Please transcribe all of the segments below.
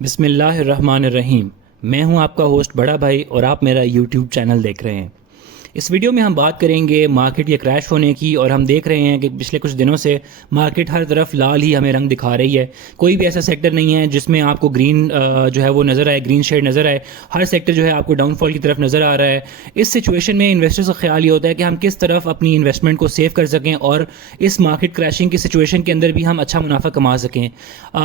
बिस्मिल्लाहिर्रहमानिर्रहीम। मैं हूं आपका होस्ट बड़ा भाई और आप मेरा यूट्यूब चैनल देख रहे हैं। इस वीडियो में हम बात करेंगे मार्केट के क्रैश होने की, और हम देख रहे हैं कि पिछले कुछ दिनों से मार्केट हर तरफ लाल ही हमें रंग दिखा रही है। कोई भी ऐसा सेक्टर नहीं है जिसमें आपको ग्रीन जो है वो नज़र आए, ग्रीन शेड नज़र आए। हर सेक्टर जो है आपको डाउनफॉल की तरफ नज़र आ रहा है। इस सिचुएशन में इन्वेस्टर्स का ख्याल ये होता है कि हम किस तरफ अपनी इन्वेस्टमेंट को सेव कर सकें और इस मार्केट क्रैशिंग की सिचुएशन के अंदर भी हम अच्छा मुनाफा कमा सकें।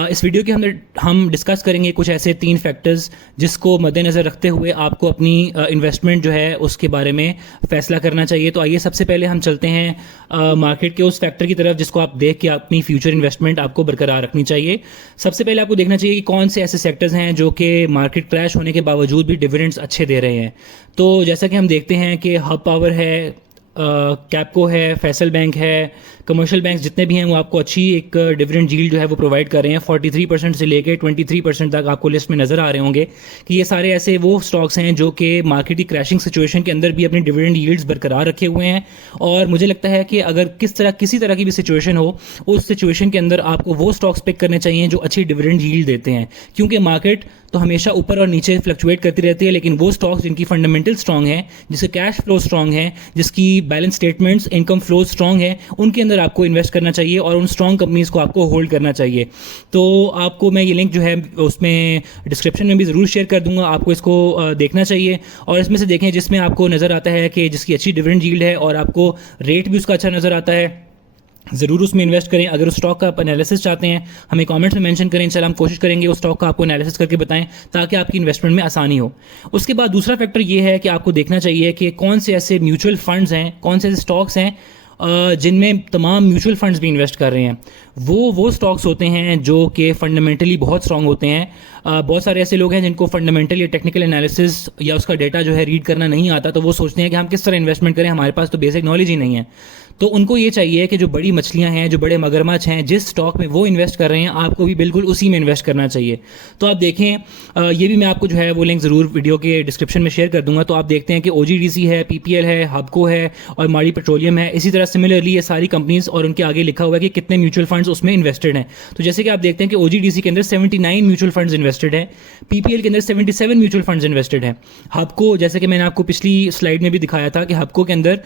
इस वीडियो के अंदर हम डिस्कस करेंगे कुछ ऐसे 3 फैक्टर्स जिसको मद्देनज़र रखते हुए आपको अपनी इन्वेस्टमेंट जो है उसके बारे में फ़ैसला करना चाहिए। तो आइए सबसे पहले हम चलते हैं मार्केट के उस फैक्टर की तरफ जिसको आप देख के अपनी फ्यूचर इन्वेस्टमेंट आपको बरकरार रखनी चाहिए। सबसे पहले आपको देखना चाहिए कि कौन से ऐसे सेक्टर्स हैं जो कि मार्केट क्रैश होने के बावजूद भी डिविडेंड्स अच्छे दे रहे हैं। तो जैसा कि हम देखते हैं कि हब पावर है, कैपको है, फैसल बैंक है, कमर्शियल बैंक्स जितने भी हैं वो आपको अच्छी एक डिविडेंड यील्ड जो है वो प्रोवाइड कर रहे हैं। 43% से लेकर 23% तक आपको लिस्ट में नज़र आ रहे होंगे कि ये सारे ऐसे वो स्टॉक्स हैं जो कि मार्केट की क्रैशिंग सिचुएशन के अंदर भी अपनी डिविडेंड यील्ड्स बरकरार रखे हुए हैं। और मुझे लगता है कि अगर किसी तरह की भी सिचुएशन हो, उस सिचुएशन के अंदर आपको वो स्टॉक्स पिक करने चाहिए जो अच्छी डिविडेंड यील्ड देते हैं, क्योंकि मार्केट तो हमेशा ऊपर और नीचे फ्लक्चुएट करती रहती है, लेकिन वो स्टॉक्स जिनकी फंडामेंटल स्ट्रांग है, जिसके कैश फ्लो स्ट्रांग है, जिसकी balance statements income flow strong है, उनके अंदर आपको इन्वेस्ट करना चाहिए और उन स्ट्रांग कंपनीज को आपको होल्ड करना चाहिए। तो आपको मैं ये लिंक जो है उसमें डिस्क्रिप्शन में भी ज़रूर शेयर कर दूंगा, आपको इसको देखना चाहिए और इसमें से देखें जिसमें आपको नज़र आता है कि जिसकी अच्छी डिविडेंड यील्ड है और आपको रेट भी उसका अच्छा नज़र आता है, ज़रूर उसमें इन्वेस्ट करें। अगर उस स्टॉक का आप एनालिसिस चाहते हैं हमें कमेंट्स में मेंशन करें, इंशाल्लाह हम कोशिश करेंगे उस स्टॉक का आपको एनालिसिस करके बताएं ताकि आपकी इन्वेस्टमेंट में आसानी हो। उसके बाद दूसरा फैक्टर ये है कि आपको देखना चाहिए कि कौन से ऐसे म्यूचुअल फंड्स हैं, कौन से ऐसे स्टॉक्स हैं जिनमें तमाम म्यूचुअल फंड्स भी इन्वेस्ट कर रहे हैं। वो स्टॉक्स होते हैं जो कि फंडामेंटली बहुत स्ट्रांग होते हैं। बहुत सारे ऐसे लोग हैं जिनको फंडामेंटल या टेक्निकल एनालिसिस या उसका डेटा जो है रीड करना नहीं आता, तो वो सोचते हैं कि हम किस तरह इन्वेस्टमेंट करें, हमारे पास तो बेसिक नॉलेज ही नहीं है। तो उनको ये चाहिए कि जो बड़ी मछलियां हैं, जो बड़े मगरमच्छ हैं, जिस स्टॉक में वो इन्वेस्ट कर रहे हैं आपको भी बिल्कुल उसी में इन्वेस्ट करना चाहिए। तो आप देखें, ये भी मैं आपको जो है वो लिंक ज़रूर वीडियो के डिस्क्रिप्शन में शेयर कर दूंगा। तो आप देखते हैं कि OGDC है, PPL है, हबको है और माड़ी पेट्रोलियम है। इसी तरह सिमिलरली ये सारी कंपनीज और उनके आगे लिखा हुआ है कि कितने म्यूचुअल फंड्स उसमें इन्वेस्टेड हैं। तो जैसे कि आप देखते हैं कि OGDC के अंदर 79 म्यूचुअल फंड्स इन्वेस्टेड है, PPL के अंदर 77 म्यूचुअल फंड्स इन्वेस्टेड है। हबको, जैसे कि मैंने आपको पिछली स्लाइड में भी दिखाया था कि हबको के अंदर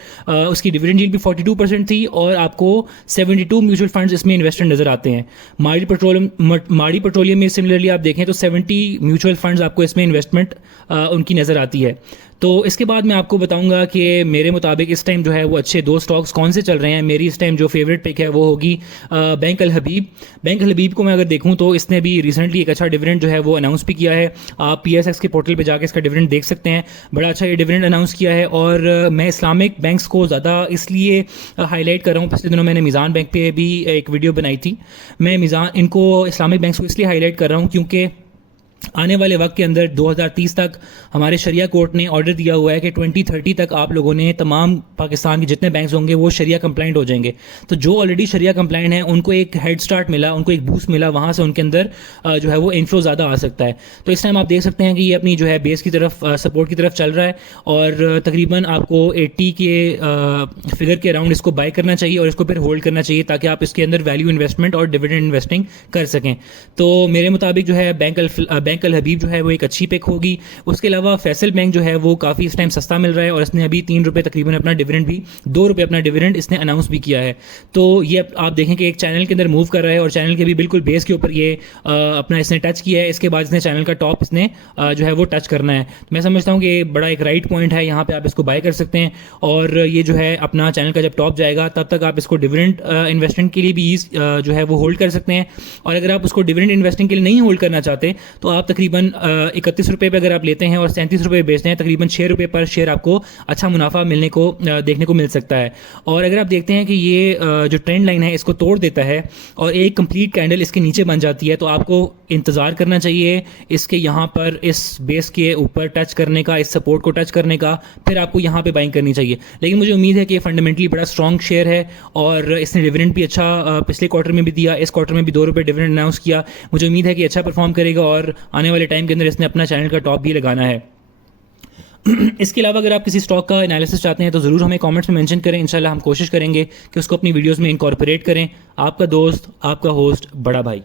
उसकी डिविडेंड यील्ड भी 42% थी और आपको 72 म्यूचुअल फंड्स इसमें इन्वेस्टेड नजर आते हैं। माड़ी पेट्रोलियम में सिमिलरली आप देखें तो 70 म्यूचुअल फंड्स आपको इसमें इन्वेस्टमेंट उनकी नज़र आती है। तो इसके बाद मैं आपको बताऊंगा कि मेरे मुताबिक इस टाइम जो है वो अच्छे 2 स्टॉक्स कौन से चल रहे हैं। मेरी इस टाइम जो फेवरेट पिक है वो होगी बैंक अल हबीब। बैंक अल हबीब को मैं अगर देखूं तो इसने भी रिसेंटली एक अच्छा डिविडेंड जो है वो अनाउंस भी किया है। आप PSX के पोर्टल पे जाकर इसका डिविडेंड देख सकते हैं, बड़ा अच्छा ये डिविडेंड अनाउंस किया है। और मैं इस्लामिक बैंक्स को ज़्यादा इसलिए हाईलाइट कर रहा हूँ, पिछले दिनों मैंने मीज़ान बैंक पे भी एक वीडियो बनाई थी। मैं इस्लामिक बैंक्स को इसलिए हाईलाइट कर रहा हूँ क्योंकि आने वाले वक्त के अंदर 2030 तक हमारे शरिया कोर्ट ने ऑर्डर दिया हुआ है कि 2030 तक आप लोगों ने तमाम पाकिस्तान के जितने बैंक्स होंगे वो शरिया कंप्लाइंट हो जाएंगे। तो जो ऑलरेडी शरिया कंप्लाइंट हैं उनको एक हेड स्टार्ट मिला, उनको एक बूस्ट मिला, वहाँ से उनके अंदर जो है वो इनफ्लो ज़्यादा आ सकता है। तो इस टाइम आप देख सकते हैं कि ये अपनी जो है बेस की तरफ, सपोर्ट की तरफ चल रहा है और तकरीबन आपको 80 के फिगर के अराउंड इसको बाय करना चाहिए और इसको फिर होल्ड करना चाहिए ताकि आप इसके अंदर वैल्यू इन्वेस्टमेंट और डिविडेंड इन्वेस्टिंग कर सकें। तो मेरे मुताबिक जो है बैंक अल हबीब जो है वो एक अच्छी पिक होगी। उसके अलावा फैसल बैंक जो है वो काफ़ी इस टाइम सस्ता मिल रहा है और इसने अभी 3 रुपये तकरीबन अपना डिविडेंड भी, 2 रुपये अपना डिविडेंड इसने अनाउंस भी किया है। तो ये आप देखें कि एक चैनल के अंदर मूव कर रहा है और चैनल के भी बिल्कुल बेस के ऊपर ये अपना इसने टच किया है। इसके बाद इसने चैनल का टॉप इसने जो है वो टच करना है। तो मैं समझता हूँ कि बड़ा एक राइट पॉइंट है, यहाँ पर आप इसको बाय कर सकते हैं और ये जो है अपना चैनल का जब टॉप जाएगा तब तक आप इसको डिविडेंड इन्वेस्टमेंट के लिए भी जो है वो होल्ड कर सकते हैं। और अगर आप उसको डिविडेंड इन्वेस्टिंग के लिए नहीं होल्ड करना चाहते तो आप तकरीबन 31 रुपये पे अगर आप लेते हैं और 37 रुपये बेचते हैं, तकरीबन 6 रुपये पर शेयर आपको अच्छा मुनाफा मिलने को देखने को मिल सकता है। और अगर आप देखते हैं कि ये जो ट्रेंड लाइन है इसको तोड़ देता है और एक कंप्लीट कैंडल इसके नीचे बन जाती है, तो आपको इंतज़ार करना चाहिए इसके यहाँ पर इस बेस के ऊपर टच करने का, इस सपोर्ट को टच करने का, फिर आपको यहाँ पे बाइंग करनी चाहिए। लेकिन मुझे उम्मीद है कि ये फंडामेंटली बड़ा स्ट्रॉन्ग शेयर है और इसने डिविडेंड भी अच्छा पिछले क्वार्टर में भी दिया, इस क्वार्टर में भी 2 रुपये डिविडेंड अनाउंस किया। मुझे उम्मीद है कि अच्छा परफॉर्म करेगा और आने वाले टाइम के अंदर इसने अपना चैनल का टॉप भी लगाना है। इसके अलावा अगर आप किसी स्टॉक का एनालिसिस चाहते हैं तो ज़रूर हमें कमेंट्स में मेंशन करें, इंशाल्लाह हम कोशिश करेंगे कि उसको अपनी वीडियोस में इनकॉर्पोरेट करें। आपका दोस्त, आपका होस्ट बड़ा भाई।